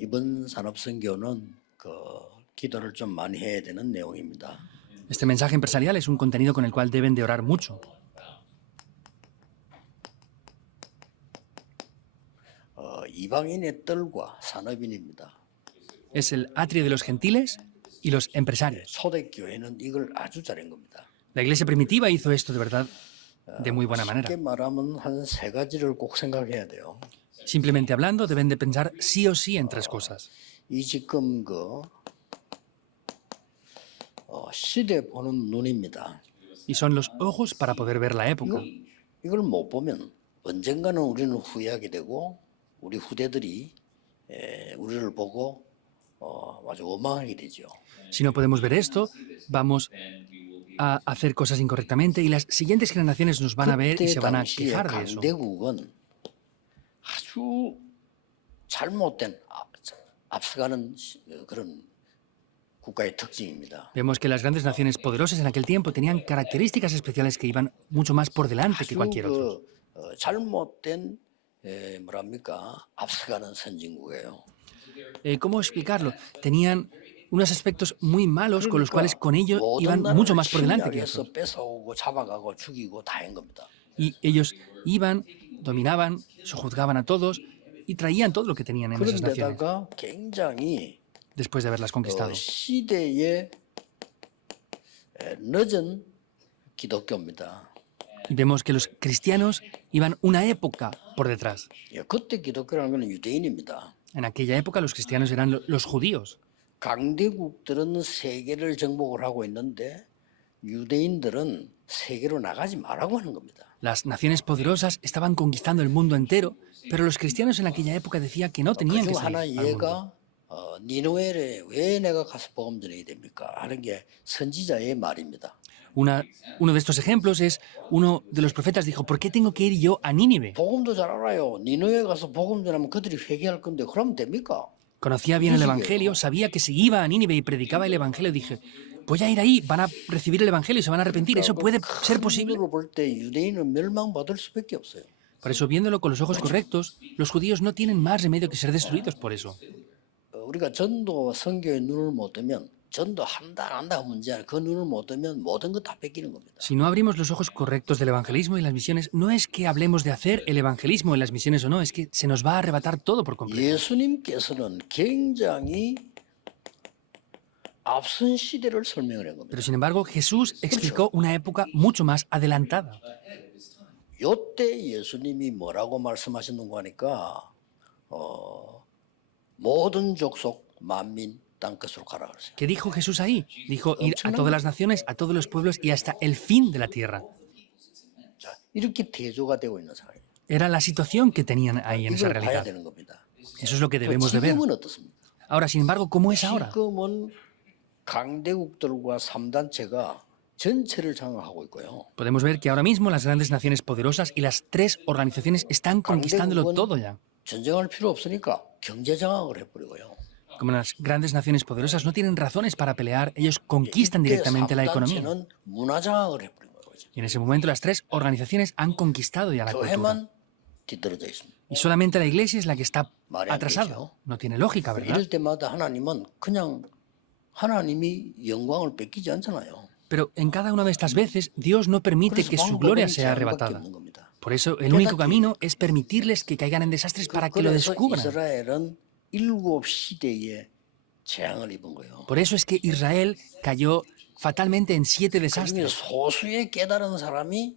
이번 산업선교는 기도를 좀 많이 해야 되는 내용입니다. Este mensaje empresarial es un contenido con el cual deben de orar mucho. 이방인의 뜰과 산업인입니다. Es el atrio de los gentiles y los empresarios. 초대교회는 이걸 아주 잘한 겁니다. La iglesia primitiva hizo esto de verdad de muy buena manera. 쉽게 말하면 한 세 가지를 꼭 생각해야 돼요. Simplemente hablando, deben de pensar sí o sí en tres cosas. 이 지금 시대 보는 눈입니다. Y son los ojos para poder ver la época. 이걸 못 보면 언젠가는 우리는 후회하게 되고 우리 후대들이 우리를 보고 아주 원망하게 되죠. Si no podemos ver esto, vamos a hacer cosas incorrectamente y las siguientes generaciones nos van a ver y 그때 se van a 당시에 quejar de eso. 강대국은 아주 잘못된 앞서가는 그런 국가의 특징입니다. Vemos que las grandes naciones poderosas en aquel tiempo tenían características especiales que iban mucho más por delante que cualquier otro. 잘못된 앞서가는 선진국이에요. ¿Cómo explicarlo? Tenían unos aspectos muy malos con los cuales con ello iban mucho más por delante que otros. 뺏어오고 잡아가고 죽이고 다 한 겁니다. Y ellos iban, dominaban, sojuzgaban a todos y traían todo lo que tenían en esas naciones 그런데다가 굉장히 después de haberlas conquistado. 시대의 늦은 기독교입니다. Y vemos que los cristianos iban una época por detrás. 그때 기독교라는 건 유대인입니다. En aquella época los cristianos eran los judíos. 강대국들은 세계를 정복을 하고 있는데 유대인들은 세계로 나가지 말라고 하는 겁니다. Las naciones poderosas estaban conquistando el mundo entero, pero los cristianos en aquella época decían que no tenían que 그중 하나 salir al mundo. 얘가 니느웨에 왜 내가 가서 복음 전해야 됩니까? 하는 게 선지자의 말입니다. Uno de estos ejemplos es uno de los profetas dijo, ¿por qué tengo que ir yo a Nínive? 복음도 잘 알아요. 니느웨 가서 복음 전하면 그들이 회개할 건데 그러면 됩니까? Conocía bien el Evangelio, sabía que si iba a Nínive y predicaba el Evangelio, dije, voy a ir ahí, van a recibir el Evangelio y se van a arrepentir. ¿Eso puede ser posible? 볼때 유대인은 멸망받을 수밖에 없어요. Por eso, viéndolo con los ojos correctos, los judíos no tienen más remedio que ser destruidos por eso. 우리가 전도 선교의 눈을 못 뜨면 전도 한다 안 한다 문제 아니라 그 눈을 못 뜨면 모든 거 다 뺏기는 겁니다. Si no abrimos los ojos correctos del evangelismo y las misiones, no es que hablemos de hacer el evangelismo en las misiones o no, es que se nos va a arrebatar todo por completo. 예수님께서는 굉장히 앞선 시대를 설명을 한 겁니다. Pero sin embargo, Jesús explicó una época mucho más adelantada. 요때 예수님이 뭐라고 말씀하셨는가 하니까 모든 족속 만민 땅끝으로 가라 그랬어요. ¿Qué dijo Jesús ahí? Dijo ir a todas las naciones, a todos los pueblos y hasta el fin de la tierra. 자, 이렇게 대조가 되고 있는 상황이에요. Era la situación que tenían ahí en esa 이걸 봐야 realidad. 되는 겁니다. Eso es lo que debemos de ver. 지금은 어떻습니까? Ahora, sin embargo, ¿cómo es ahora? 지금은 강대국들과 3단체가 전체를 장악하고 있고요. Podemos ver que ahora mismo las grandes naciones poderosas y las tres organizaciones están conquistándolo todo ya. 전쟁할 필요 없으니까 경제 장악을 해버리고요. Como las grandes naciones poderosas no tienen razones para pelear, ellos conquistan directamente la economía. 3단체는 문화 장악을 해버린 거죠. Y en ese momento las tres organizaciones han conquistado ya la cultura. 교회만 뒤떨어져 있습니다. Y solamente la iglesia es la que está atrasada. No tiene lógica, ¿verdad? 이럴 때마다 하나님은 그냥 하나님이 영광을 뺏기지 않잖아요. Pero en cada una de estas veces, Dios no permite que su gloria sea arrebatada. Por eso, el único camino es permitirles que caigan en desastres para que lo 그래서 descubran. 이스라엘은 7시대에 재앙을 입은 거예요. Por eso es que Israel cayó fatalmente en 7 그중에 desastres. 소수의 깨달은 사람이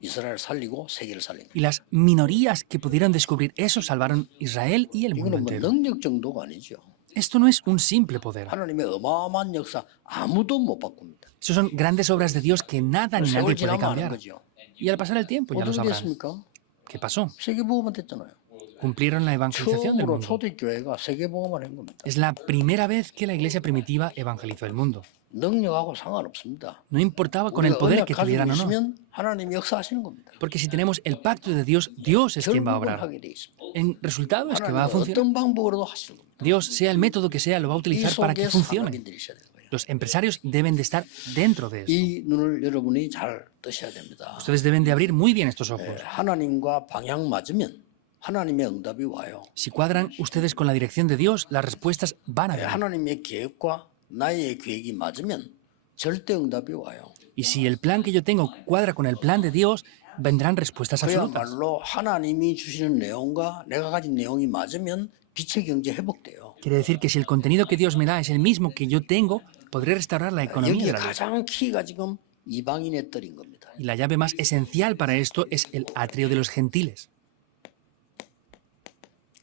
이스라엘 살리고 세계를 살린 거예요. Y las minorías que pudieron descubrir eso salvaron Israel y el mundo 이거는 뭐 entero. 능력 정도가 아니죠. Esto no es un simple poder. 하나님의 어마어마한 역사 아무도 못 바꿉니다. Eso son grandes obras de Dios que nada ni nadie 세월 puede 지나면 하는 cambiar. 거죠. Y al pasar el tiempo ya lo 어떻게 sabrán. 됐습니까? ¿Qué pasó? 세계복음만 됐잖아요. Cumplieron la evangelización del 처음으로 mundo. 초대교회가 세계복음을 한 겁니다. Es la primera vez que la iglesia primitiva evangelizó el mundo. 능력하고 상관없습니다. No importaba con el 우리가 poder 언약 que 가지고 tuvieran o no. 있으면 하나님이 역사하시는 겁니다. Porque si tenemos el pacto de Dios, Dios es quien va a 결국은 obrar. 하게 돼 있습니다. En resultado es que va a 하나님은 funcionar. 어떤 방법으로도 하시는 겁니다. Dios, sea el método que sea, lo va a 이 utilizar para que 속에 funcione. 산업인들이 있어야 되는 거예요. Los empresarios deben de estar dentro de eso. 이 눈을 여러분이 잘 뜨셔야 됩니다. Ustedes deben de abrir muy bien estos ojos. 하나님과 방향 맞으면 하나님의 응답이 와요. Si cuadran ustedes con la dirección de Dios, las respuestas van a venir. 하나님의 계획과 나의 계획이 맞으면 절대 응답이 와요. Y si el plan que yo tengo cuadra con el plan de Dios, vendrán respuestas absolutas. 그야말로 하나님이 주시는 내용과 내가 가진 내용이 맞으면 빛의 경제 회복돼요. Quiere decir que si el contenido que Dios me da es el mismo que yo tengo, podré restaurar la economía 여기에 de la vida. 가장 키가 지금 이방인의 뜰인 겁니다. Y la llave más esencial para esto es el atrio de los gentiles.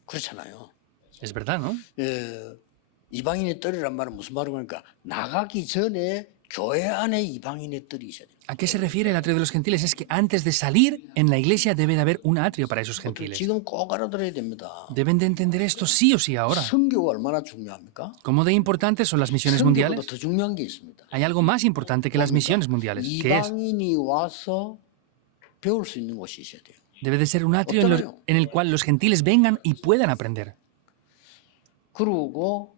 그렇잖아요. Es verdad, ¿no? 이방인의 뜰이란 말은 무슨 말을 하니까 나가기 전에 교회 안에 이방인의 뜰이 있어야 돼요. ¿A qué se refiere el atrio de los gentiles? Es que antes de salir en la iglesia debe de haber un atrio para esos gentiles. 지금 꼭 알아들어야 됩니다. Deben de entender esto sí o sí ahora. 선교가 얼마나 중요합니까? ¿Cómo de importantes son las misiones 선교보다 mundiales? 더 중요한 게 있습니다. Hay algo más importante que las misiones mundiales, que es, 이방인이 와서 배울 수 있는 곳이 있어야 돼요. debe de ser un atrio en el cual los gentiles vengan y puedan aprender. 그리고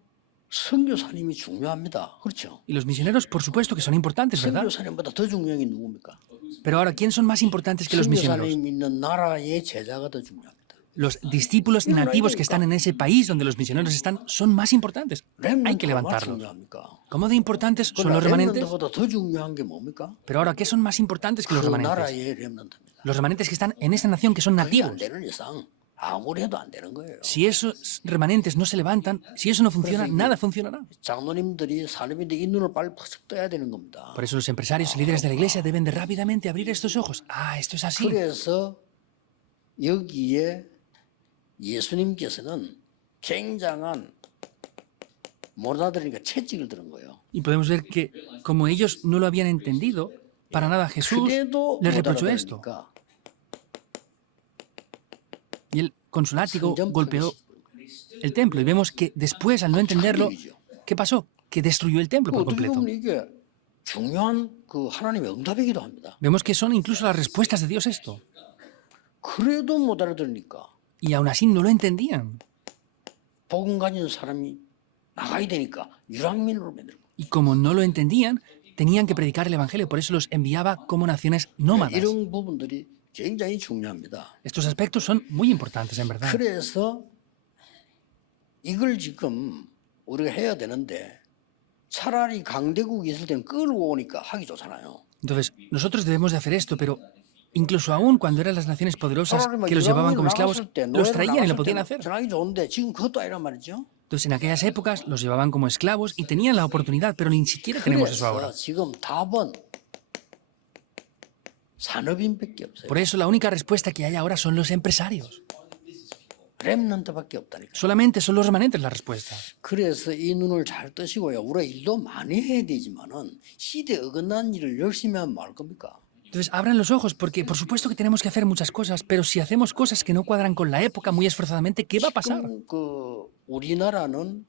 선교사님이 중요합니다. 그렇죠? Y los misioneros, por supuesto que son importantes, ¿verdad? 선교사님보다 더 중요한 게 누굽니까? Pero ahora, ¿quién son más importantes que los misioneros? 선교사님 있는 나라의 제자가 더 중요합니다. Los discípulos nativos que están en ese país donde los misioneros están son más importantes. Hay que 렘넌트가 얼마나 levantarlos. 중요합니까? ¿Cómo de importantes son los 그러나 remanentes? 렘넌트보다 더 중요한 게 뭡니까? Pero ahora, ¿qué son más importantes que 그 los remanentes? 나라의 렘넌트입니다. Los remanentes que están en esa nación, que son 그게 안 nativos. 되는 이상 아무리 해도 안 되는 거예요. Si esos remanentes no se levantan, si eso no funciona, nada funcionará. 장로님들이 사람인데 이 눈을 빨리 퍽 떠야 되는 겁니다. Por eso los empresarios y líderes de la iglesia deben de rápidamente abrir estos ojos. Ah, esto es así. 그래서 여기에 예수님께서는 굉장한 못 알아들으니까 채찍을 들은 거예요. Y podemos ver que, como ellos no lo habían entendido, para nada Jesús 그래도 les 못 reprochó esto. 알아들으니까 Y él, con su látigo, golpeó el templo. Y vemos que después, al no entenderlo, ¿qué pasó? Que destruyó el templo por 어떻게 completo. 보면 이게 중요한 그 하나님의 응답이기도 합니다. Vemos que son incluso las respuestas de Dios esto. 그래도 못 알아들으니까 Y aún así no lo entendían. 복음 가진 사람이 나가야 되니까 유랑민으로 만들고 Y como no lo entendían, tenían que predicar el Evangelio. Por eso los enviaba como naciones nómadas. 이런 부분들이 굉장히 중요합니다. Estos aspectos son muy importantes, en verdad. 그래서 이걸 지금 우리가 해야 되는데 차라리 강대국이 있을 때는 끌고 오니까 하기 좋잖아요. Entonces, nosotros debemos de hacer esto, pero incluso aún cuando eran las naciones poderosas 차라리 막 que los llevaban como 유랑민으로 esclavos, 나갔을 때 los 노예로 traían y lo 나갔을 podían 때는 hacer. 전하기 좋은데 지금 그것도 아니란 말이죠. Entonces, en aquellas épocas los llevaban como esclavos y tenían la oportunidad, pero ni siquiera tenemos eso ahora. 그래서 지금 답은 산업인밖에 없어요. Por eso, la única respuesta que hay ahora son los empresarios. 렘넌트밖에 없다니까. Solamente son los remanentes la respuesta. 그래서 이 눈을 잘 뜨시고요. 우리가 일도 많이 해야 되지만은 시대에 어긋난 일을 열심히 하면 말 겁니까? Entonces, abran los ojos, porque por supuesto que tenemos que hacer muchas cosas, pero si hacemos cosas que no cuadran con la época muy esforzadamente, ¿qué va a pasar? 지금 그 우리나라는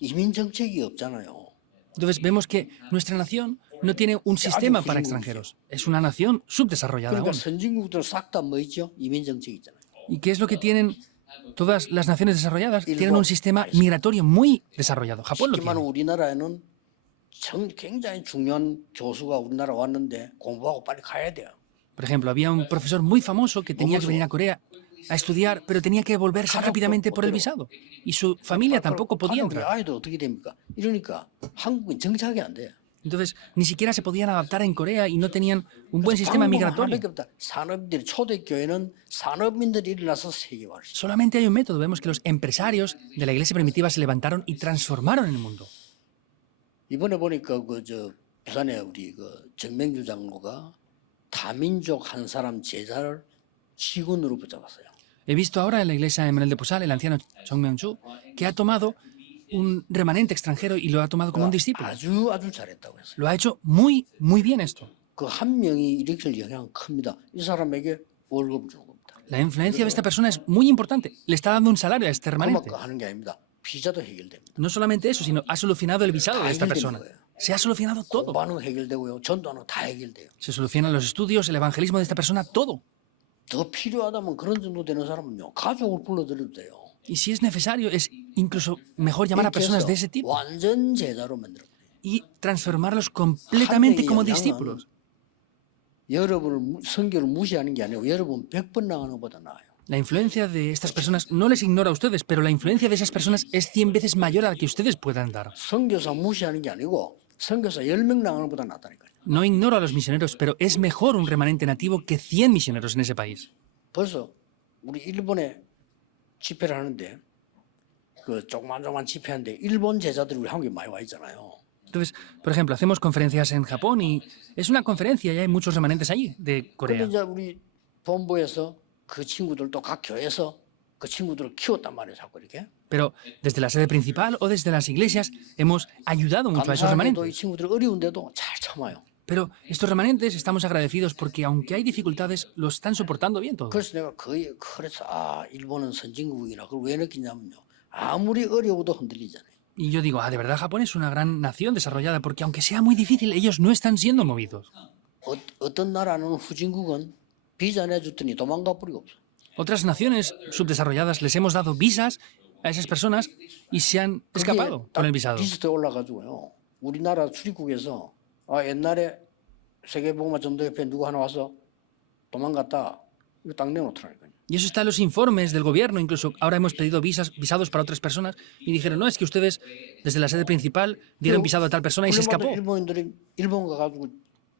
이민 정책이 없잖아요. Entonces, vemos que nuestra nación no tiene un sistema para extranjeros. Es una nación subdesarrollada 그러니까 aún. 선진국들 싹 다 뭐 있죠? 이민 정책 있잖아요. ¿Y qué es lo que tienen todas las naciones desarrolladas? Tienen un sistema migratorio muy desarrollado. Japón lo 쉽게 말하면 tiene. 우리나라에는 굉장히 중요한 교수가 우리나라 왔는데 공부하고 빨리 가야 돼요. Por ejemplo, había un profesor muy famoso que tenía que venir a Corea a estudiar, pero tenía que volverse rápidamente por el visado. Y su familia tampoco podía 가족이 entrar. 아이도 어떻게 됩니까? 이러니까 한국은 정착이 안 돼. Entonces, ni siquiera se podían adaptar en Corea y no tenían un buen sistema migratorio. 산업인들이 초대교회는 산업인들이 일어나서 세계화를 시켜. Solamente hay un método. Vemos que los empresarios de la iglesia primitiva se levantaron y transformaron el mundo. 이번에 보니까 그저 부산에 우리 그 정명주 장로가 다민족 한 사람 제자를 시군으로 붙잡았어요. He visto ahora en la iglesia de Manuel de Posal, el anciano Chong Myung-chu, que ha tomado un remanente extranjero y lo ha tomado como un discípulo. 아주 잘했다고 했어요. Lo ha hecho muy, muy bien esto. 그 한 명이 일으킬 영향은 큽니다. 이 사람에게 월급을 주는 겁니다. La influencia de esta persona es muy importante. Le está dando un salario a este remanente. 그만큼 하는 게 아닙니다. 비자도 해결됩니다. No solamente eso, sino ha solucionado el visado de esta persona. Se ha solucionado todo. 공부하는 거 해결되고요. 전도하는 거 다 해결돼요. Se solucionan los estudios, el evangelismo de esta persona, todo. 더 필요하다면 그런 정도 되는 사람은요. 가족을 불러들여도 돼요. Y si es necesario, es incluso mejor llamar a 이렇게 personas 해서 de ese tipo 완전 제자로 만들어요. y transformarlos completamente como discípulos. 여러분을 선교를 무시하는 게 아니고 여러분 100번 나가는 것보다 나아요. La influencia de estas personas no les ignora a ustedes, pero la influencia de esas personas es 100 veces mayor a la que ustedes puedan dar. 선교사 무시하는 게 아니고 선교사 10명 나가는 것보다 낫다니까요. No ignoro a los misioneros, pero es mejor un remanente nativo que 100 misioneros en ese país. 벌써 우리 일본에 집회를 하는데 그 조그만 집회하는데 일본 제자들이 우리 한국에 많이 와 있잖아요. Entonces, por ejemplo, hacemos conferencias en Japón y es una conferencia y hay muchos remanentes allí de 근데 Corea. 이제 우리 본부에서 그 친구들도 각 교회에서 그 친구들을 키웠단 말이에요, 자꾸 이렇게. Pero desde la sede principal o desde las iglesias hemos ayudado mucho a esos 감사하게도 이 remanentes. 친구들이 어려운데도 잘 참아요. Pero estos remanentes estamos agradecidos porque aunque hay dificultades, lo están soportando bien todo. 그래서 내가 거의 그래서 일본은 선진국이라 그걸 왜 느끼냐면요. 아무리 어려워도 흔들리잖아요. Y yo digo, de verdad Japón es una gran nación desarrollada porque aunque sea muy difícil, ellos no están siendo movidos. 어떤 나라는 후진국은 비자 내줬더니 도망가 버리고 없어. Otras naciones subdesarrolladas les hemos dado visas a esas personas y se han escapado con el visado. 리스트에 올라가지고요. 우리나라 출입국에서 옛날에 세계복음화 전도협회 누구 하나 와서 도망갔다. 이거 딱 내놓더라니까요. Y eso está en los informes del gobierno, incluso ahora hemos pedido visados para otras personas y dijeron, no, es que ustedes desde la sede principal dieron visado a tal persona y se escapó. 일본인들이 일본 가가지고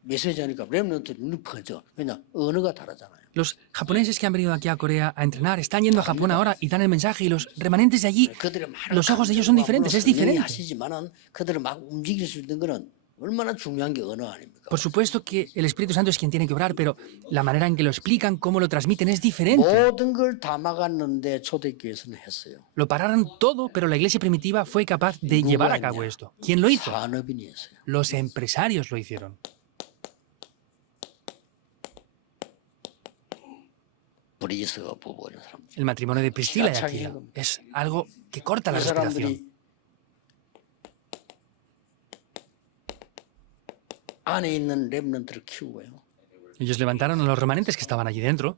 메시지하니까 랩런트 눈이 퍼져. 왜냐 언어가 다르잖아요. Los japoneses que han venido aquí a Corea a entrenar están yendo a Japón ahora y dan el mensaje y los remanentes de allí, los ojos de ellos son diferentes, es diferente. 하시지만은 그들을 막 움직일 수 있는 거는 얼마나 중요한 게 언어 아닙니까? Por supuesto que el Espíritu Santo es quien tiene que obrar, pero la manera en que lo explican, cómo lo transmiten es diferente. 모든 걸 다 막았는데 초대교회에서는 했어요. Lo pararon todo, pero la iglesia primitiva fue capaz de llevar a cabo esto. ¿Quién lo hizo? 산업인이 했어요. Los empresarios lo hicieron. 브리스가 부부 이런 사람. El matrimonio de Priscila y Aquila es algo que corta la 이 respiración. 사람들이 안에 있는 랩런트를 키우고요. Ellos levantaron a los remanentes que estaban allí dentro.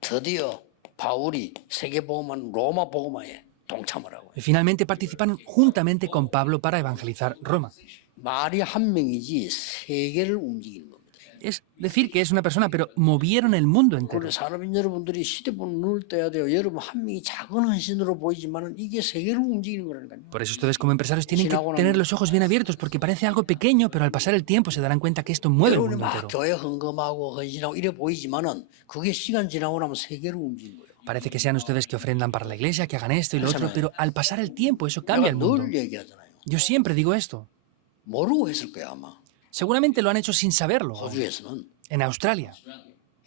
드디어 바울이 세계복음한 로마 복음화에 동참을 하고. Y finalmente participaron juntamente con Pablo para evangelizar Roma. 말이 한 명이지 세계를 움직이는 겁니다. Es decir, que es una persona, pero movieron el mundo entero. 그리고 산업인 여러분들이 시대본 눈을 떼야 돼요. 여러분 한 명이 작은 헌신으로 보이지만은 이게 세계를 움직이는 거라니까요. Por eso ustedes como empresarios tienen que tener los ojos bien abiertos, porque parece algo pequeño, pero al pasar el tiempo se darán cuenta que esto mueve el 여러분이 mundo 막 entero. 교회 헌금하고 헌신하고 이래 보이지만은 그게 시간 지나고 나면 세계를 움직이는 거예요. Parece que sean ustedes que ofrendan para la iglesia, que hagan esto y lo otro, pero al pasar el tiempo eso cambia 내가 el mundo. 늘 얘기하잖아요. Yo siempre digo esto. 모르고 했을 거야 아마. Seguramente lo han hecho sin saberlo. 호주에서는 En Australia.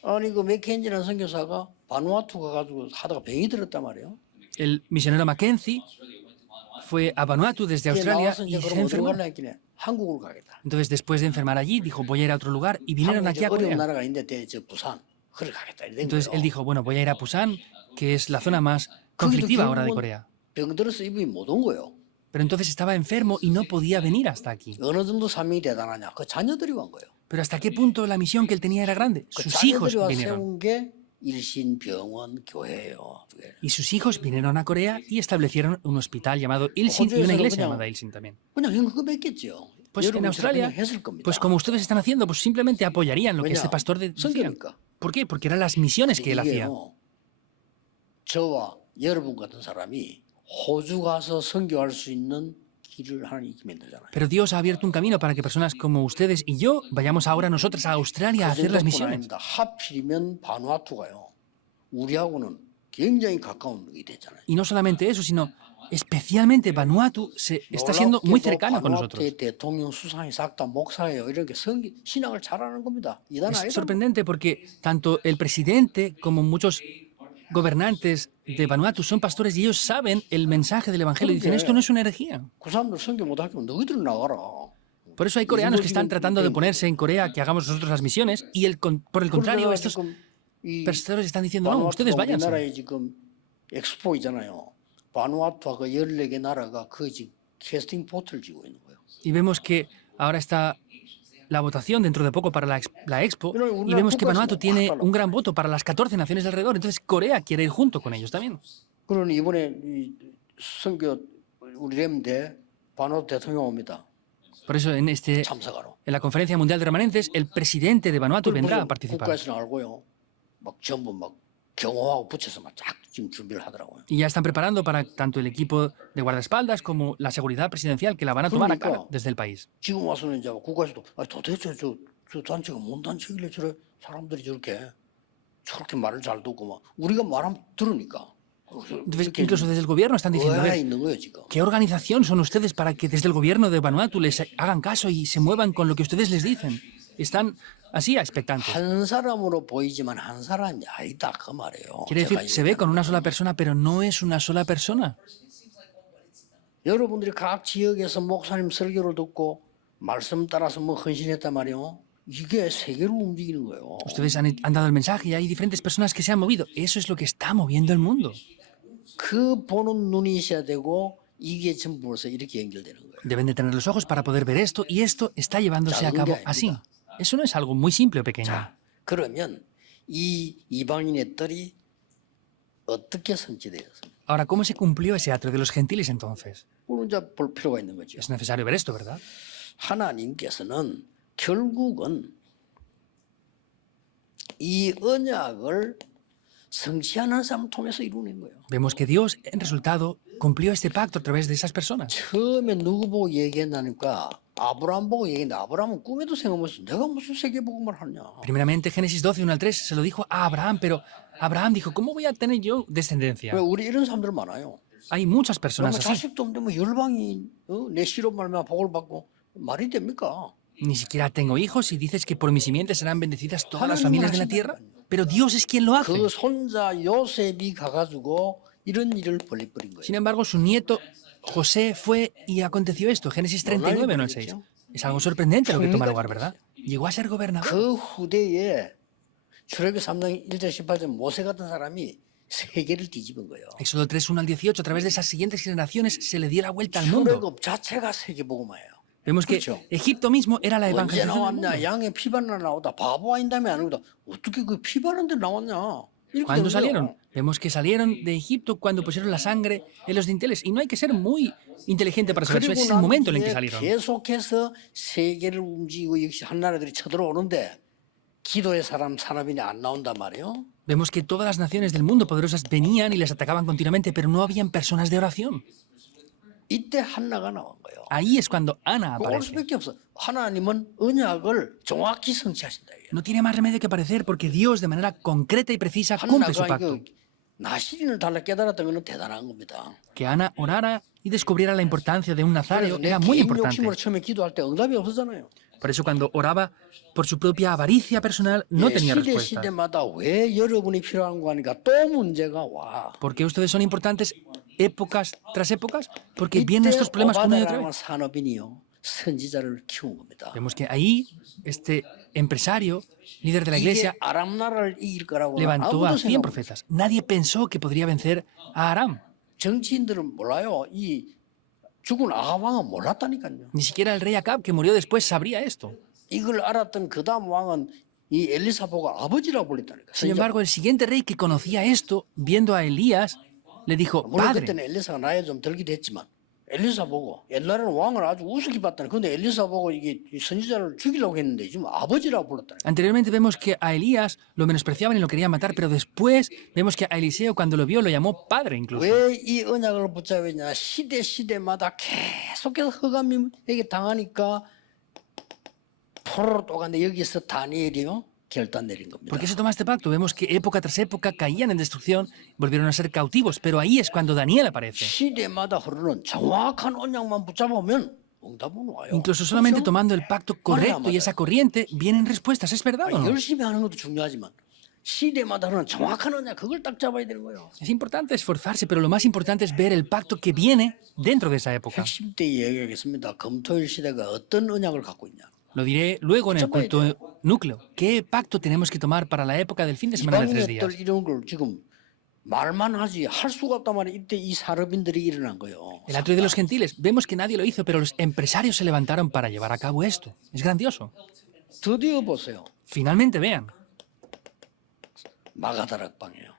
아니 그 맥켄지라는 선교사가 바누아투 가가지고 하다가 병이 들었단 말이에요. El misionero Mackenzie fue a Vanuatu desde 이게 Australia 나와서 y 이제 se 그럼 어디로 enfermó. 갈라 했길래 한국으로 가겠다. Entonces, después de enfermar allí, dijo, voy a ir a otro lugar y vinieron 한국 aquí 이제 a 어려운 Corea. 나라가 있는데 저 부산 그걸 가겠다 이래 된 Entonces, él 거예요. dijo, bueno, voy a ir a Busan, que es la zona más conflictiva ahora de Corea. 병 들어서 이분이 못 온 거예요. Pero entonces estaba enfermo y no podía venir hasta aquí. 어느 정도 사명이 대단하냐? 그 자녀들이 온 거예요. Pero ¿hasta qué punto la misión que él tenía era grande? 그 Sus hijos 자녀들이 와 vinieron. 세운 게 일신병원 교회예요. Y sus hijos vinieron a Corea y establecieron un hospital llamado Ilsin y una iglesia llamada Ilsin también. 그냥 현금했겠죠. Pues en Australia, pues como ustedes están haciendo, pues simplemente apoyarían lo que este pastor decía. 선교니까. ¿Por qué? Porque eran las misiones que él hacía. 이게요. 저와 여러분 같은 사람이 호주 가서 선교할 수 있는 길을 하나님이 만들잖아요. Pero Dios ha abierto un camino para que personas como ustedes y yo vayamos ahora nosotras a Australia a hacer las misiones. 하필이면 바누아투가요. 우리하고는 굉장히 가까운 게 됐잖아요. Y no solamente eso, sino especialmente Vanuatu se está siendo muy cercano con nosotros. 바누아투의 대통령 수상이 싹 다 목사예요. 이렇게 신앙을 잘하는 겁니다. 이단 Es 아니다. sorprendente porque tanto el presidente como muchos gobernantes de Vanuatu son pastores y ellos saben el mensaje del Evangelio y dicen, esto no es una herejía. 그 사람들 선교 못할 거면 너희들 나가라. Por eso hay coreanos que están tratando de ponerse en Corea que hagamos nosotros las misiones y por el contrario, estos pastores están diciendo, no, ustedes váyanse. 우리나라에 지금 엑스포 있잖아요. 바누아투하고 14개 나라가 그 지금 캐스팅 포트를 쥐고 있는 거예요. Y vemos que ahora está la votación dentro de poco para la Expo y vemos que Vanuatu tiene un gran voto para las 14 naciones de alrededor. Entonces Corea quiere ir junto con ellos también. 그러니 이번에 이 선교 우리 렘대 바누아투 대통령 옵니다. Por eso en 참석하러. la Conferencia Mundial de Remanentes, el presidente de Vanuatu vendrá a participar. 국가에서는 알고요. 막 전부 막 경호하고 붙여서 막 쫙 지금 준비를 하더라고요. Y ya están preparando para tanto el equipo de guardaespaldas como la seguridad presidencial que la van a tomar a cargo desde el país. 지금 와서는 이제 국가에서도 도대체 저 단체가 뭔 단체길래 사람들이 저렇게 말을 잘 듣고 막 우리가 말하면 들으니까. Entonces, incluso desde el gobierno están diciendo, a ver, 있는 거예요 지금. ¿qué organización son ustedes para que desde el gobierno de Vanuatu les hagan caso y se muevan con lo que ustedes les dicen? Están así expectantes. 한 사람으로 보이지만 한 사람이 아니다 그 말이에요. Quiere decir, se ve con una sola persona, pero no es una sola persona. 여러분들이 각 지역에서 목사님 설교를 듣고 말씀 따라서 뭐 헌신했단 말이에요. 이게 세계를 움직이는 거예요. Ustedes han dado el mensaje y hay diferentes personas que se han movido. Eso es lo que está moviendo el mundo. 그 보는 눈이 있어야 되고 이게 전부 벌써 이렇게 연결되는 거예요. Deben de tener los ojos para poder ver esto y esto está llevándose a cabo así. Eso no es algo muy simple o pequeño. 자, 그러면 이 이방인의 뜰이 어떻게 성취되었습니까? Ahora, ¿cómo se cumplió ese atrio de los gentiles entonces? 그걸 이제 볼 필요가 있는 거죠. Es necesario ver esto, ¿verdad? 하나님께서는 결국은 이 언약을 성취하는 사람을 통해서 이루는 거예요. Vemos que Dios, en resultado, cumplió este pacto a través de esas personas. 처음에 누구 보고 얘기했나니까 아브라함 보고 얘기했는데 아브라함은 꿈에도 생각 못했어. 내가 무슨 세계복음을 하냐. Primeramente, Génesis 12, 1 al 3, se lo dijo a Abraham, pero Abraham dijo, ¿cómo voy a tener yo descendencia? 왜 우리 이런 사람들 많아요. Hay muchas personas 그러면 así. 자식도 없는데 뭐 열방이 내 씨로 말미암아 복을 받고 말이 됩니까? Ni siquiera tengo hijos y dices que por mi simiente serán bendecidas todas las familias de la tierra. Pero Dios es quien lo hace. 그 손자 요셉이 가가지고 이런 일을 벌려버린 거예요. Sin embargo, su nieto José fue y aconteció esto. Génesis 39, no el 6. Es algo sorprendente lo que toma lugar, ¿verdad? Llegó a ser gobernador. 그 후대에 출애굽기 3장 1절 18절 모세 같은 사람이 세계를 뒤집은 거예요. Éxodo 3, 1 al 18, a través de esas siguientes generaciones se le dio la vuelta al mundo. 출애굽 자체가 세계복음화예요. Vemos que Egipto mismo era la 언제 evangelización del 나왔냐? mundo. 양의 피바나 나오다 바보 아닌다며 안 오다 어떻게 그 피바는데 나왔냐? 이렇게 ¿Cuándo 되는 salieron? 거예요. Vemos que salieron de Egipto cuando pusieron la sangre en los dinteles. Y no hay que ser muy inteligente para saber eso. Ese es el 그리고 momento en el 난 que 뒤에 salieron. 계속해서 세계를 움직이고 역시 한 나라들이 쳐들어오는데 기도의 사람이 안 나온단 말이에요. Vemos que todas las naciones del mundo poderosas venían y les atacaban continuamente, pero no habían personas de oración. 이때 한나가 나온 거예요. Ahí es cuando Ana 올 aparece. 수밖에 없어. 하나님은 언약을 정확히 성취하신다. 이게. No tiene más remedio que aparecer porque Dios de manera concreta y precisa cumple su 한나가 pacto. 이거 나시린을 달라 깨달았던 것은 대단한 겁니다. Que Ana orara y descubriera la importancia de un 그래서 nazario 내 era muy 개인 importante. 욕심으로 처음에 기도할 때 응답이 없었잖아요. Por eso cuando oraba por su propia avaricia personal no tenía 시대 respuesta. 시대마다 왜 여러분이 필요한 거 하니까 또 문제가 와. ¿Por qué ustedes son importantes épocas tras épocas? Porque 이때 vienen estos problemas una y otra 오바다라는 vez. 산업인이요 선지자를 키운 겁니다. Vemos que ahí este empresario, líder de la 이게 iglesia, 아람 나라를 이길 거라고 levantó a 아무도 100 생각 못. profetas. Nadie pensó que podría vencer a Aram. 정치인들은 몰라요. 이 죽은 아합 왕은 몰랐다니까요. Ni siquiera el rey Acab, que murió después, sabría esto. 이걸 알았던 그 다음 왕은 이 엘리사 보고 아버지라고 불렀다니까. Sin embargo, el siguiente rey que conocía esto, viendo a Elías, le dijo, 물론 Padre. 그때는 엘리사가 나이가 좀 들기도 했지만 엘리사 보고 옛날에는 왕을 아주 우습게 봤다니. 근데 엘리사 보고 이게 이 선지자를 죽이려고 했는데 지금 아버지라고 불렀다니. Anteriormente vemos que a Elías lo menospreciaban y lo querían matar, pero después vemos que a Eliseo cuando lo vio lo llamó padre incluso. 왜 이 언약을 붙잡았냐? 시대마다 계속해서 흑암에게 당하니까 포로로 또 갔는데 여기서 다니엘이요 결단 내린 겁니다. ¿Por qué se toma este pacto? Vemos que época tras época caían en destrucción, volvieron a ser cautivos, pero ahí es cuando Daniel aparece. 시대마다 흐르는 정확한 언약만 붙잡으면 응답은 와요. Incluso solamente 그렇죠? tomando el pacto correcto y esa corriente vienen respuestas, ¿es verdad o 아니, no? 열심히 하는 것도 중요하지만 시대마다 흐르는 정확한 언약 그걸 딱 잡아야 되는 거예요. Es importante esforzarse, pero lo más importante es ver el pacto que viene dentro de esa época. 핵심 때 얘기하겠습니다. 금토일 시대가 어떤 언약을 갖고 있냐. Lo diré luego en el culto núcleo. ¿Qué pacto tenemos que tomar para la época del fin de semana de 3 이방인의 días? 뜰 이런 걸 지금 말만 하지 할 수가 없단 말이에요. 이때 이 산업인들이 일어난 거예요. El atrio de los gentiles. Vemos que nadie lo hizo, pero los empresarios se levantaron para llevar a cabo esto. Es grandioso. 드디어 보세요. Finalmente vean. 마가다락방이에요.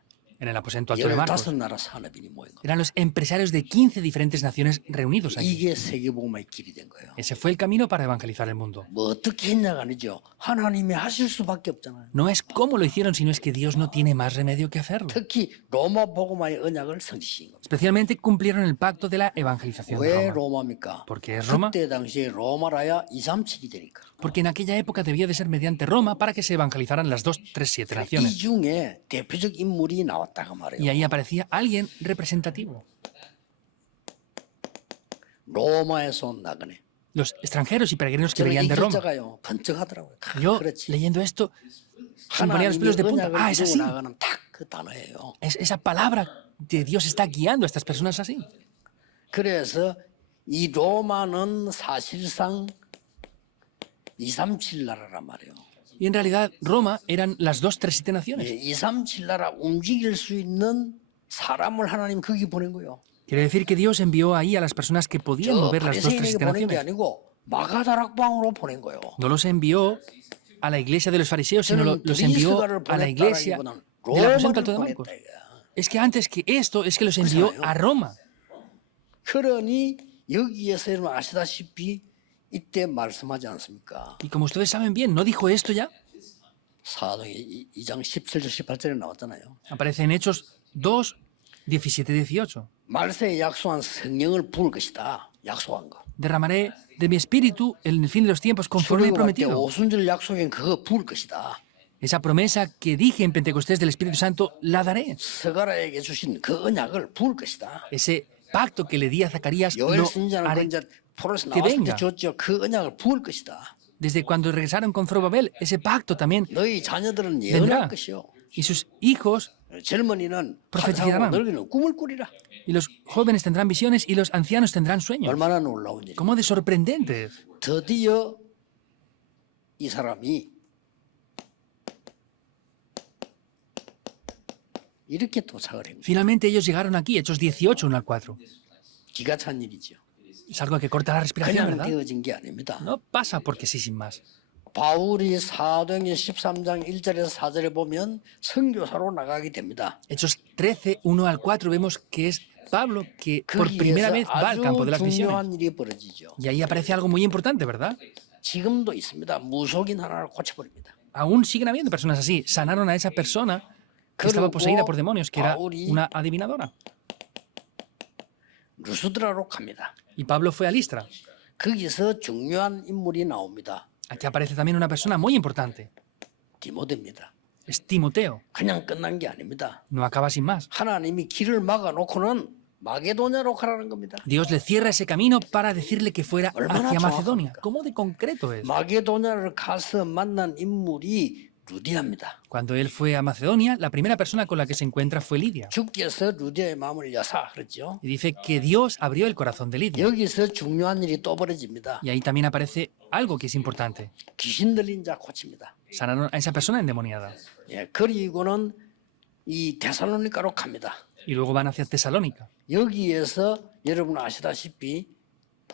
en el aposento alto de Marcos. 15나라 산업인이 모인 거예요. Eran los empresarios de 15 diferentes naciones reunidos allí. 이게 세계복음의 길이 된 거예요. Ese fue el camino para evangelizar el mundo. 뭐 어떻게 했냐가 아니죠. 하나님이 하실 수밖에 없잖아요. No es cómo lo hicieron, sino es que Dios no tiene más remedio que hacerlo. 특히 로마 복음화의 언약을 성취신 겁니다. Especialmente cumplieron el pacto de la evangelización de 왜 Roma. 로마입니까? ¿Por qué es Roma? 그때 당시에 로마라야 237이 되니까. Porque en aquella época debía de ser mediante Roma para que se evangelizaran las 2, 3, 7 이 naciones. 중에 대표적 인물이 나왔다가 말이에요. Y ahí aparecía alguien representativo. 로마에서 온 나그네. Los extranjeros y peregrinos que 저는 이 venían de Roma. 글자가요 번쩍하더라고요. Yo, 그렇지. leyendo esto, me ponía los 하나님이 pelos de punta. 언약을 Ah, es 이루고 así. 나가는 딱 그 단어예요. Esa palabra de Dios está guiando a estas personas así. 그래서 이 로마는 사실상 237 나라란 말이에요. Y en realidad Roma eran las 2, 3, 7 naciones. 237 나라 움직일 수 있는 사람을 하나님 거기 보낸 거예요. Quiere decir que Dios envió ahí a las personas que podían 저 mover las 2, 3, 바리새인에게 7 보낸 게 naciones. 아니고 마가다락방으로 보낸 거예요. No los envió a la iglesia de los fariseos, sino 저는 los envió 브리스가를 a la iglesia 보냈다라기보다는 del aposento 로마를 alto de Marcos. 보냈다 이거야. Es que antes que esto, es que los envió a Roma. 그러니 여기에서 여러분 아시다시피 이때 말씀하지 않습니까? Y como ustedes saben bien, ¿no dijo esto ya? 사도행 2장 17절 18절에 나왔잖아요. Aparece en Hechos 2, 17, 18. 말세에 약속한 성령을 부을 것이다. 약속한 거. Derramaré de mi espíritu en el fin de los tiempos conforme he 출애굽할 때 prometido. 오순절 약속엔 그거 부을 것이다. Esa promesa que dije en Pentecostés del Espíritu Santo, la daré. 스가랴에게 주신 그 언약을 부을 것이다. Ese pacto que le di a Zacarías, 요엘 lo 선지자는 그 haré. 이제 포로에서 que 나왔을 때 venga. 줬죠. 그 언약을 부을 것이다. Desde cuando regresaron con Zorobabel, ese pacto también 너희 자녀들은 vendrá. 예언할 것이요. Y sus hijos 젊은이는 Profetizarán. 환상하고 늙은이는 꿈을 꾸리라. y los jóvenes tendrán visiones y los ancianos tendrán sueños. 얼마나 놀라운 일이야. ¿Cómo de sorprendente es? 드디어 이 사람이 이렇게 도착을 한 거예요. Finalmente ellos llegaron aquí, Hechos 18, 1 al 4. 기가 찬 일이죠. Es algo que corta la respiración, 그냥 ¿verdad? 되어진 게 아닙니다. No pasa porque sí, sin más. 바울이 사도행전 13장 1절에서 4절에 보면 선교사로 나가게 됩니다. Hechos 13, 1 al 4, vemos que es Pablo que por primera 거기에서 vez va al campo de las 아주 misiones. 중요한 일이 벌어지죠. Y ahí aparece algo muy importante, ¿verdad? 지금도 있습니다. 무속인 하나를 고쳐버립니다. Aún siguen habiendo personas así. Sanaron a esa persona que estaba poseída por demonios, que era una adivinadora. 루스드라로 갑니다. Y Pablo fue a Listra. 거기서 중요한 인물이 나옵니다. Aquí aparece también una persona muy importante. 디모데입니다. Es Timoteo. 그냥 끝난 게 아닙니다. No acaba sin más. 하나님이 길을 막아놓고는 마게도냐로 가라는 겁니다. Dios le cierra ese camino para decirle que fuera 얼마나 hacia Macedonia. 정확합니까? ¿Cómo de concreto es? 마게도냐를 가서 만난 인물이 루디아입니다. Cuando él fue a Macedonia, la primera persona con la que se encuentra fue Lidia. 주께서 루디아의 마음을 여사 그랬죠. Y dice que Dios abrió el corazón de Lidia. 여기서 중요한 일이 또 벌어집니다. Y ahí también aparece algo que es importante. 귀신 들린 자 고칩니다. Sanaron a esa persona endemoniada. 예, 그리고는 이 데살로니가로 갑니다. Y luego van hacia Tesalónica. 여기에서 여러분 아시다시피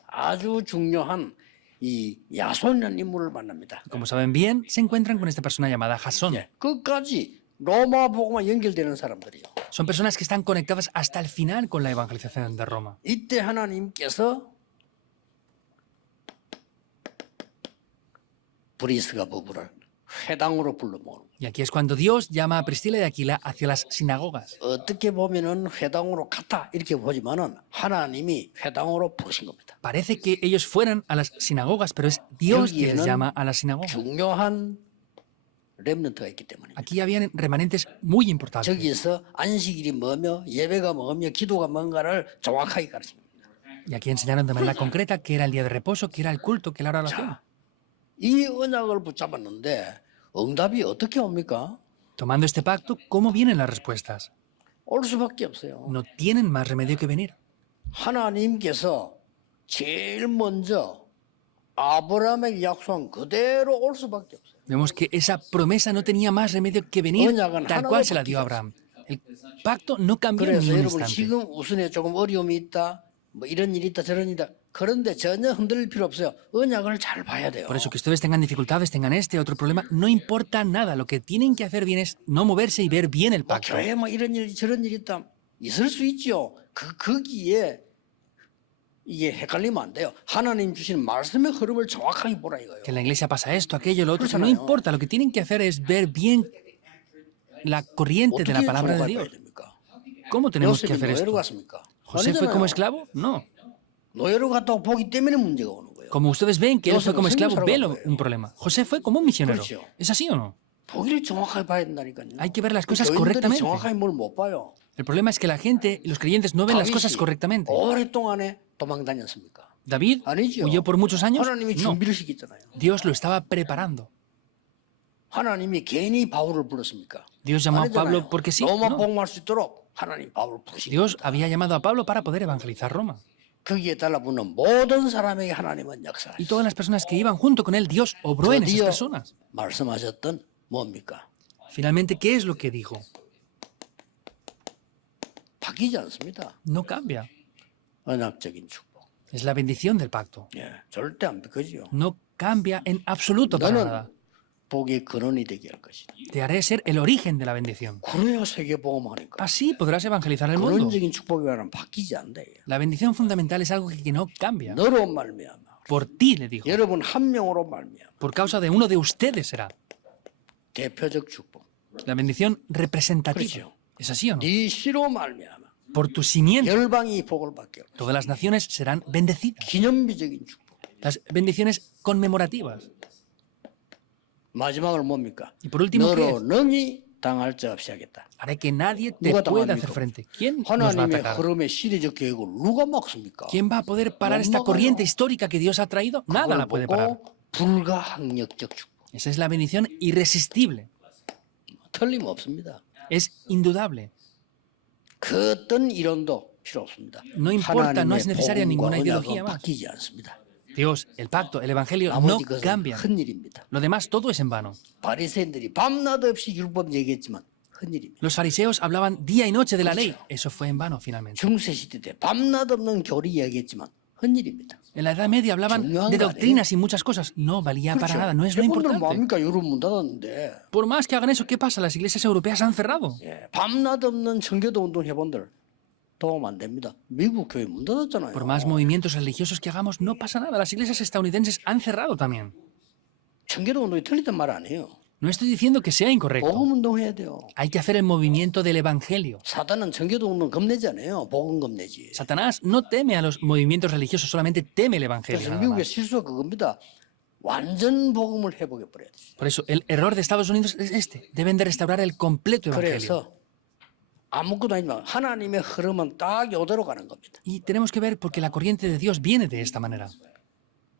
아주 중요한 이 야손이라는 인물을 만납니다. Como saben bien, se encuentran con esta persona llamada Jasón. 끝까지 로마 복음과 연결되는 사람들이요. Son personas que están conectadas hasta el final con la evangelización de Roma. 이때 하나님께서 브리스가 부부를 회당으로 불러 모으는. Y aquí es cuando Dios llama a Priscila y Aquila hacia las sinagogas. 어떻게 보면은 회당으로 갔다 이렇게 보지만은 하나님이 회당으로 부르신 겁니다. Parece que ellos fueran a las sinagogas, pero es Dios quien les llama a las sinagogas. 중요한 렘넌트가 있기 때문에. Aquí habían remanentes muy importantes. 저기서 안식일이 뭐며 예배가 뭐며 기도가 뭔가를 정확하게 가르칩니다. Y aquí enseñaron de manera concreta que era el día de reposo, que era el culto, que era la oración. 이 언약을 붙잡았는데 응답이 어떻게 옵니까? Tomando este pacto, ¿cómo vienen las respuestas? 올 수밖에 없어요. No tienen más remedio que venir. 하나님께서 제일 먼저 아브라함에게 약속한 그대로 올 수밖에 없어요. Vemos que esa promesa no tenía más remedio que venir tal cual se la dio a Abraham. El pacto no cambió 그래서 ni un 여러분 instante. 지금 우선에 조금 어려움이 있다, 뭐 이런 일이 있다 저런 일이 있다 그런데 전혀 흔들릴 필요 없어요. 언약을 잘 봐야 돼요. Por eso que ustedes tengan dificultades, tengan este otro problema, no importa nada. Lo que tienen que hacer bien es no moverse y ver bien el 뭐 pacto. 교회 뭐 이런 일 저런 일 있다 있을 수 있죠. 거기에 이게 헷갈리면 안 돼요. 하나님 주신 말씀의 흐름을 정확하게 보라 이거예요. Que en la iglesia pasa esto, aquello, lo otro. No 그렇잖아요. importa. Lo que tienen que hacer es ver bien la corriente de la 어떻게 palabra de 정확하게 Dios. 봐야 됩니까? ¿Cómo tenemos que 요셉이 hacer 노예로 esto? 갔습니까? ¿José fue como 아니잖아요. esclavo? No. 노예로 갔다고 보기 때문에 문제가 오는 거예요. Como ustedes ven que él fue como esclavo, ve José un problema. José fue como un misionero. 그렇죠. ¿Es así o no? 보기를 정확하게 봐야 된다니까요. Hay que ver las cosas 교인들이 correctamente. 정확하게 뭘 못 봐요. El problema es que la gente, los creyentes, no ven las cosas 다윗이 correctamente. 오랫동안에 도망 다녔습니까? David 아니죠. huyó por muchos años. 하나님이 No. 준비를 시켰잖아요. Dios lo estaba preparando. 하나님이 괜히 바울을 불렀습니까? Dios llamó a 아니잖아요. Pablo porque sí. 로마 No. 복음할 수 있도록 하나님 바울을 부르신 Dios 겁니다. había llamado a Pablo para poder evangelizar Roma. 거기에 달라붙는 모든 사람에게 하나님은 Y 역사하셨어요. todas las personas que iban junto con él, Dios obró en esas 드디어 personas. 말씀하셨던 뭡니까? Finalmente, ¿qué es lo que dijo? 바뀌지 않습니다. No cambia. 언약적인 축복. Es la bendición del pacto. 예, 절대 안 바뀌죠. No cambia en absoluto para 너는 nada. 복의 근원이 되게 할 것이다. Te haré ser el origen de la bendición. 그래야 세계 복음하니까. Así podrás evangelizar el mundo. 근원적인 축복이라는 바뀌지 않는다. 이게. La bendición fundamental es algo que no cambia. 너로 말미암아. Por ti, le dijo. 여러분 한 명으로 말미암아. Por causa de uno de ustedes será. 대표적 축복. La bendición representativa. 그렇죠. ¿Es así o no? 네 씨로 말미암아. Por tu simiente, 열방이 복을 받게 할 것이다. todas las naciones serán bendecidas. 기념비적인 축복. Las bendiciones conmemorativas. 마지막으로 뭡니까? Y por último, ¿qué 너로 es? 능히 당할 자 없이 하겠다. Haré que nadie te 누가 pueda 당합니까? hacer frente. ¿Quién nos va a 하나님의 atacar? 흐름의 시대적 계획을 누가 막습니까? ¿Quién va a poder parar esta corriente histórica que Dios ha traído? Nada la puede parar. 보고 불가항력적 축복. Esa es la bendición irresistible. 틀림없습니다. Es indudable. 그 어떤 이론도 필요 없습니다. No importa, no es 하나님의 necesaria 복음과 ninguna 언약은 ideología más. 바뀌지 않습니다. Dios, el pacto, el evangelio no 나머지 것은 cambian. 헛일입니다. Lo demás todo es en vano. 바리새인들이 밤낮 없이 율법 얘기했지만 헛일입니다. Los fariseos hablaban día y noche de la ley. Eso fue en vano finalmente. 중세 시대 때 밤낮 없는 교리 얘기했지만 헛일입니다. En la Edad Media hablaban 중요한 de 거 doctrinas y muchas cosas. No valía para nada, no es lo 여러분들 importante. 뭡니까? 유럽 문 닫았는데 Por más que hagan eso, ¿qué pasa? Las iglesias europeas han cerrado. 예, 밤낮 없는 청교도 운동 해본들 도움 안 됩니다. 미국 교회 문 닫았잖아요. Por más movimientos religiosos que hagamos, no pasa nada. Las iglesias estadounidenses han cerrado también. 청교도 운동이 틀리단 말 아니에요. No estoy diciendo que sea incorrecto. 복음 운동 해야 돼요. Hay que hacer el movimiento del evangelio. 사단은 청교도 운동 겁내지 않아요. 복음 겁내지. Satanás no teme a los movimientos religiosos, solamente teme el evangelio. 그래서 nada 미국의 más. 실수가 그겁니다. 완전 복음을 회복해 버려야 돼. Por eso, el error de Estados Unidos es este. Deben de restaurar el completo evangelio. 그래서 아무것도 아니지만 하나님의 흐름은 딱 이대로 가는 겁니다. Y tenemos que ver porque la corriente de Dios viene de esta manera.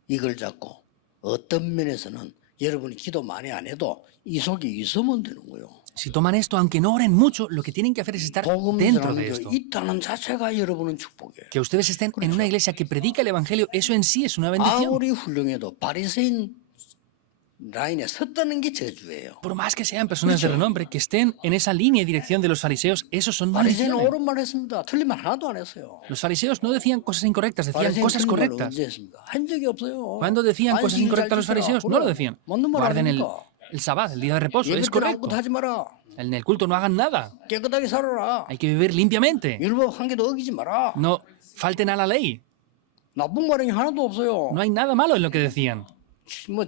이걸 잡고 어떤 면에서는 여러분이 기도 많이 안 해도 이 속에 있으면 되는 거예요. Si toman esto, aunque no oren mucho, lo que tienen que hacer es estar 복음 dentro 전하는 de 게 esto. 있다는 자체가 여러분은 축복이에요. Que ustedes estén en una iglesia que predica el evangelio, eso en sí es una bendición. 아무리 훌륭해도 바리새인 라인에 섰다는 게 저주예요. Por más que sean personas de renombre, que estén en esa línea y dirección de los fariseos, esos son 바리새인은 maldiciones. 옳은 말 했습니다. 틀린 말 하나도 안 했어요. Los fariseos no decían cosas incorrectas, decían 바리새인 cosas 틀린 말 correctas. 언제 했습니까? 한 적이 없어요. ¿Cuándo decían cosas 안식일 incorrectas 잘 los 지켜라. fariseos? No 그래. lo decían. 맞는 말 Guarden 아닙니까? el sabbat, el día de reposo, es 예배 때 correcto. 아무것도 하지 마라. En el culto no hagan nada. 깨끗하게 살아라. Hay que vivir limpiamente. 율법 한 개도 어기지 마라. No falten a la ley. 나쁜 말이 하나도 없어요. No hay nada malo en lo que decían. 뭐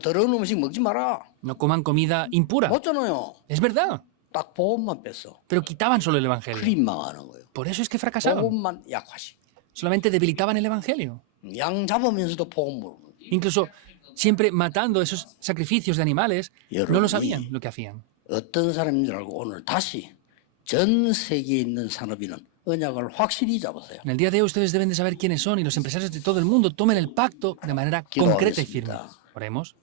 더러운 음식 먹지 마라. No coman comida impura. 맞잖아요. Es verdad. 딱 복음만 뺐어. Pero quitaban solo el evangelio. 그림 망하는 거예요. Por eso es que fracasaron. 복음만 약화시. Solamente debilitaban el evangelio. 양 잡으면서도 복음 모르는 거예요. Incluso siempre matando esos sacrificios de animales, no lo sabían lo que hacían. 어떤 사람인 줄 알고 오늘 다시 전 세계에 있는 산업인은 언약을 확실히 잡으세요. En el día de hoy ustedes deben de saber quiénes son y los empresarios de todo el mundo tomen el pacto de manera concreta y firme. Oremos.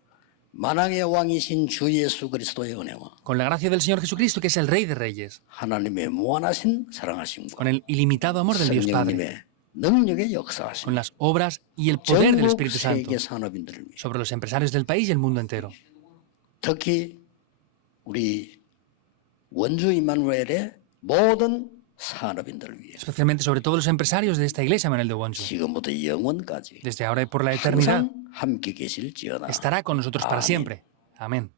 만왕의 왕이신 주 예수 그리스도의 은혜와 Con la gracia del Señor Jesucristo, que es el Rey de Reyes, 하나님의 무한하신 사랑하심과 con el ilimitado amor del Dios Padre, 성령님의 능력의 역사하심 con las obras y el poder del 전국 Espíritu Santo 세계 산업인들을 위해 sobre los empresarios del país y el mundo entero. 특히 우리 원주 이마누엘의 모든 산업인들을 위해 especialmente sobre todo los empresarios de esta iglesia, Manuel de Wonju. 지금부터 영원까지 Desde ahora y por la eternidad, 항상 함께 계실지어다. estará con nosotros para Amén. siempre. Amén.